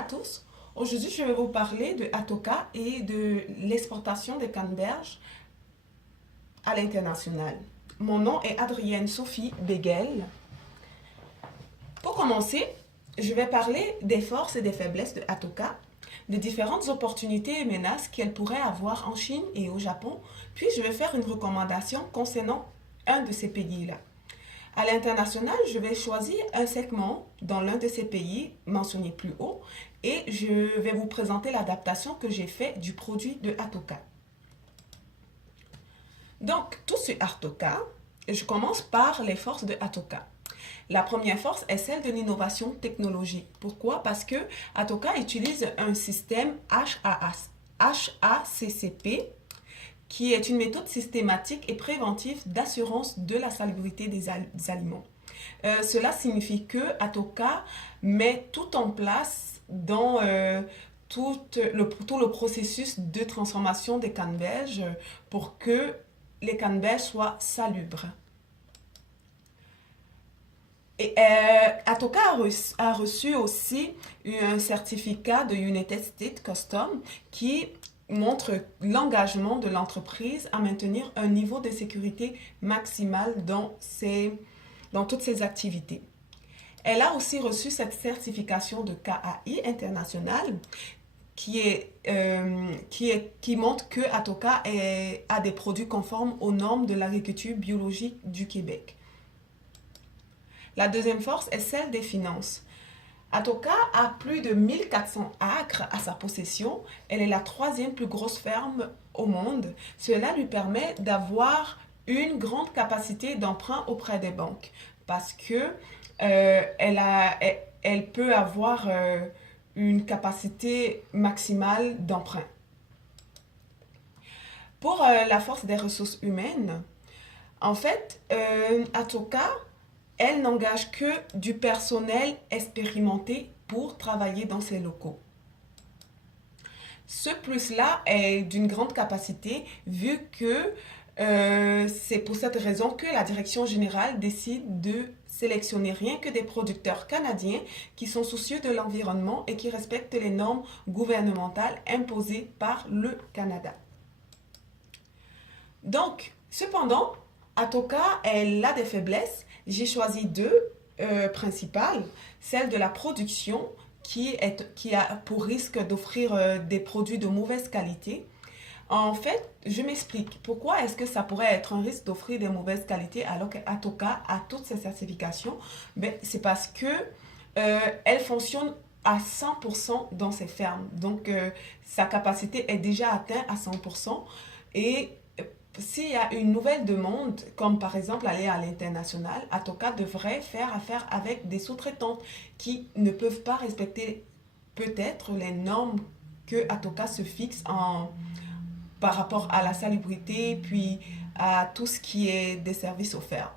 à tous. Aujourd'hui, je vais vous parler de Atoka et de l'exportation des canneberges à l'international. Mon nom est Adrienne Sophie Beguel. Pour commencer, je vais parler des forces et des faiblesses de Atoka, des différentes opportunités et menaces qu'elle pourrait avoir en Chine et au Japon, puis je vais faire une recommandation concernant un de ces pays-là. À l'international, je vais choisir un segment dans l'un de ces pays mentionnés plus haut et je vais vous présenter l'adaptation que j'ai faite du produit de Atoka. Donc, tout sur Atoka, je commence par les forces de Atoka. La première force est celle de l'innovation technologique. Pourquoi? Parce que Atoka utilise un système HACCP qui est une méthode systématique et préventive d'assurance de la salubrité des aliments. Cela signifie que Atoka met tout en place dans tout le processus de transformation des canneberges pour que les canneberges soient salubres. Et Atoka a reçu aussi un certificat de United States Custom qui montre l'engagement de l'entreprise à maintenir un niveau de sécurité maximal dans toutes ses activités. Elle a aussi reçu cette certification de KAI internationale qui montre que Atoka a des produits conformes aux normes de l'agriculture biologique du Québec. La deuxième force est celle des finances. Atoka a plus de 1400 acres à sa possession. Elle est la troisième plus grosse ferme au monde. Cela lui permet d'avoir une grande capacité d'emprunt auprès des banques parce que elle peut avoir une capacité maximale d'emprunt. Pour la force des ressources humaines, en fait, Atoka elle n'engage que du personnel expérimenté pour travailler dans ses locaux. Ce plus-là est d'une grande capacité vu que c'est pour cette raison que la direction générale décide de sélectionner rien que des producteurs canadiens qui sont soucieux de l'environnement et qui respectent les normes gouvernementales imposées par le Canada. Donc, cependant, Atoka, elle a des faiblesses. J'ai choisi deux principales. Celle de la production qui a pour risque d'offrir des produits de mauvaise qualité. En fait, je m'explique. Pourquoi est-ce que ça pourrait être un risque d'offrir des mauvaises qualités alors qu'Atoka a toutes ces certifications? C'est parce que elle fonctionne à 100% dans ses fermes. Donc, sa capacité est déjà atteinte à 100%. Et s'il y a une nouvelle demande, comme par exemple aller à l'international, Atoka devrait faire affaire avec des sous-traitantes qui ne peuvent pas respecter peut-être les normes que Atoka se fixe par rapport à la salubrité, puis à tout ce qui est des services offerts.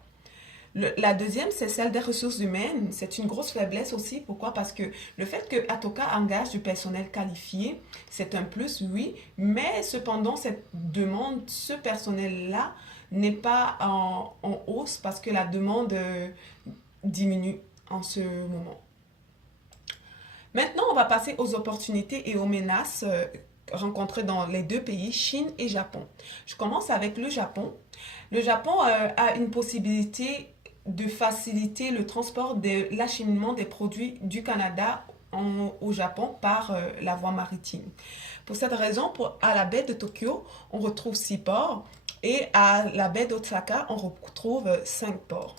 La deuxième, c'est celle des ressources humaines. C'est une grosse faiblesse aussi. Pourquoi? Parce que le fait que Atoka engage du personnel qualifié, c'est un plus, oui, mais cependant, cette demande, ce personnel-là n'est pas en hausse parce que la demande diminue en ce moment. Maintenant, on va passer aux opportunités et aux menaces rencontrées dans les deux pays, Chine et Japon. Je commence avec le Japon. Le Japon a une possibilité de faciliter le transport de l'acheminement des produits du Canada au Japon par la voie maritime. Pour cette raison, à la baie de Tokyo, on retrouve 6 ports et à la baie d'Osaka, on retrouve 5 ports.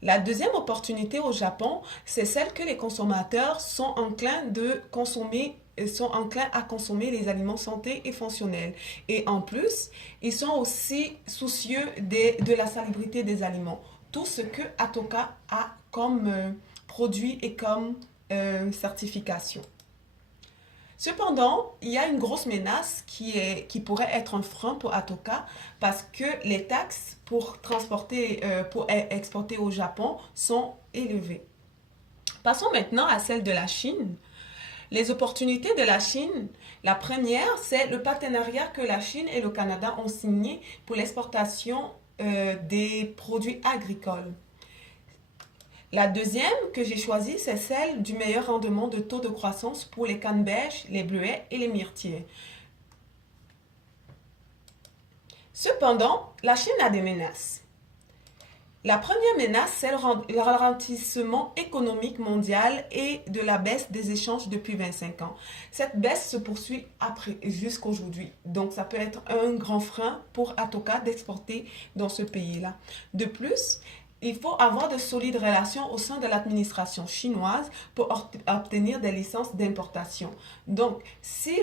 La deuxième opportunité au Japon, c'est celle que les consommateurs sont enclins à consommer les aliments santé et fonctionnels. Et en plus, ils sont aussi soucieux de la salubrité des aliments. Tout ce que Atoka a comme produit et comme certification. Cependant, il y a une grosse menace qui pourrait être un frein pour Atoka parce que les taxes pour exporter au Japon sont élevées. Passons maintenant à celle de la Chine. Les opportunités de la Chine, la première, c'est le partenariat que la Chine et le Canada ont signé pour l'exportation des produits agricoles. La deuxième que j'ai choisie, c'est celle du meilleur rendement de taux de croissance pour les canneberges, les bleuets et les myrtilles. Cependant, la Chine a des menaces. La première menace, c'est le ralentissement économique mondial et de la baisse des échanges depuis 25 ans. Cette baisse se poursuit jusqu'à aujourd'hui. Donc, ça peut être un grand frein pour Atoka d'exporter dans ce pays-là. De plus, il faut avoir de solides relations au sein de l'administration chinoise pour obtenir des licences d'importation. Donc, si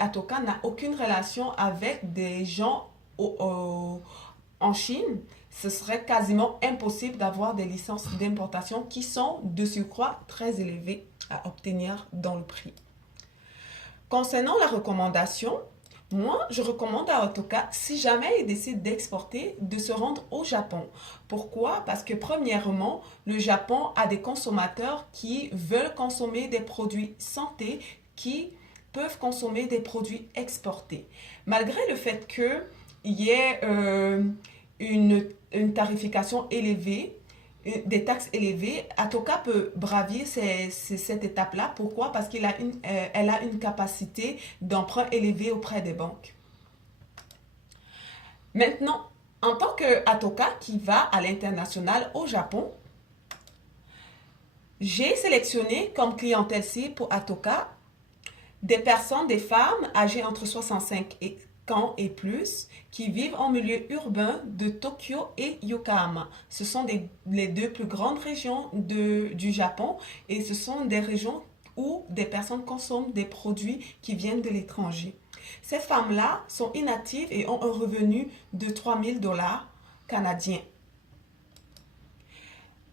Atoka n'a aucune relation avec des gens en Chine, ce serait quasiment impossible d'avoir des licences d'importation qui sont de surcroît très élevées à obtenir dans le prix. Concernant la recommandation, moi, je recommande à Atoka, si jamais il décide d'exporter, de se rendre au Japon. Pourquoi? Parce que premièrement, le Japon a des consommateurs qui veulent consommer des produits santé, qui peuvent consommer des produits exportés. Malgré le fait qu'il y ait une tarification élevée, des taxes élevées, Atoka peut bravir cette étape-là. Pourquoi? Parce qu'elle a une capacité d'emprunt élevée auprès des banques. Maintenant, en tant qu'Atoka qui va à l'international au Japon, j'ai sélectionné comme clientèle cible pour Atoka des personnes, des femmes âgées entre 65 ans et plus, qui vivent en milieu urbain de Tokyo et Yokohama. Ce sont les deux plus grandes régions du Japon et ce sont des régions où des personnes consomment des produits qui viennent de l'étranger. Ces femmes-là sont inactives et ont un revenu de 3000 dollars canadiens.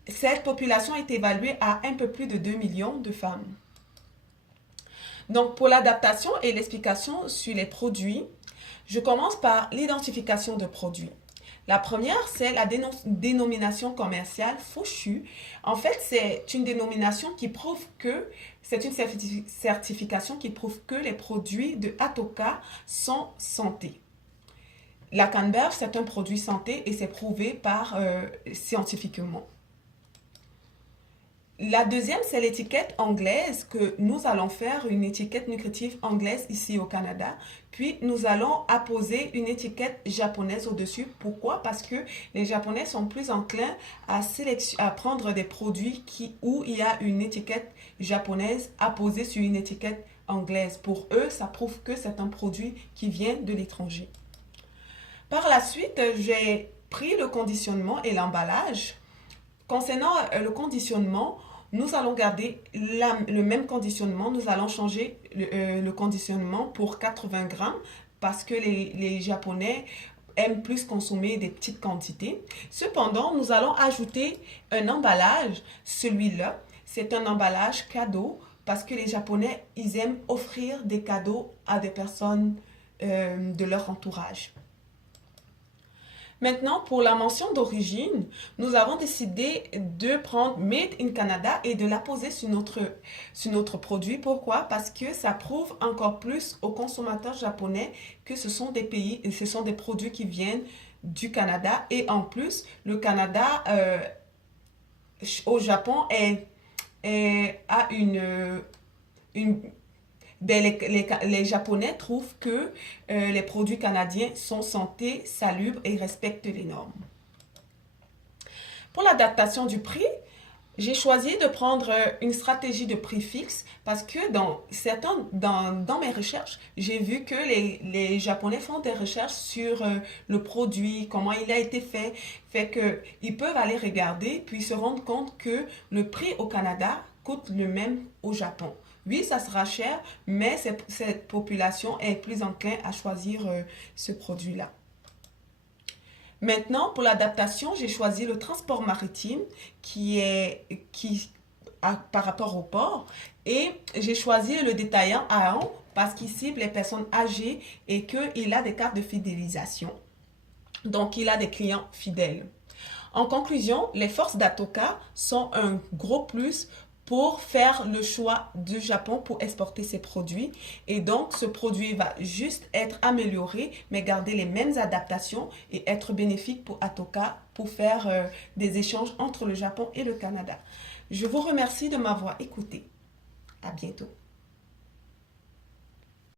Cette population est évaluée à un peu plus de 2 millions de femmes. Donc, pour l'adaptation et l'explication sur les produits, je commence par l'identification de produits. La première, c'est la dénomination commerciale Foshu. En fait, c'est une dénomination qui prouve que, c'est une certification qui prouve que les produits de Atoka sont santé. La canneberge, c'est un produit santé et c'est prouvé scientifiquement. La deuxième, c'est l'étiquette anglaise que nous allons faire une étiquette nutritive anglaise ici au Canada. Puis, nous allons apposer une étiquette japonaise au-dessus. Pourquoi? Parce que les Japonais sont plus enclins à prendre des produits où il y a une étiquette japonaise apposée sur une étiquette anglaise. Pour eux, ça prouve que c'est un produit qui vient de l'étranger. Par la suite, j'ai pris le conditionnement et l'emballage. Concernant le conditionnement, nous allons garder le même conditionnement. Nous allons changer le conditionnement pour 80 grammes parce que les Japonais aiment plus consommer des petites quantités. Cependant, nous allons ajouter un emballage. Celui-là, c'est un emballage cadeau parce que les Japonais, ils aiment offrir des cadeaux à des personnes de leur entourage. Maintenant, pour la mention d'origine, nous avons décidé de prendre Made in Canada et de la poser sur notre produit. Pourquoi? Parce que ça prouve encore plus aux consommateurs japonais que ce sont des produits qui viennent du Canada. Et en plus, le Canada, au Japon, a les Japonais trouvent que les produits canadiens sont santé, salubres et respectent les normes. Pour l'adaptation du prix, j'ai choisi de prendre une stratégie de prix fixe parce que dans mes recherches, j'ai vu que les Japonais font des recherches sur le produit, comment il a été fait qu'ils peuvent aller regarder puis se rendre compte que le prix au Canada coûte le même au Japon. Oui, ça sera cher, mais cette population est plus enclin à choisir ce produit-là. Maintenant, pour l'adaptation, j'ai choisi le transport maritime par rapport au port et j'ai choisi le détaillant Aon parce qu'il cible les personnes âgées et qu'il a des cartes de fidélisation. Donc, il a des clients fidèles. En conclusion, les forces d'Atoka sont un gros plus pour faire le choix du Japon pour exporter ses produits. Et donc, ce produit va juste être amélioré, mais garder les mêmes adaptations et être bénéfique pour Atoka pour faire des échanges entre le Japon et le Canada. Je vous remercie de m'avoir écouté. À bientôt.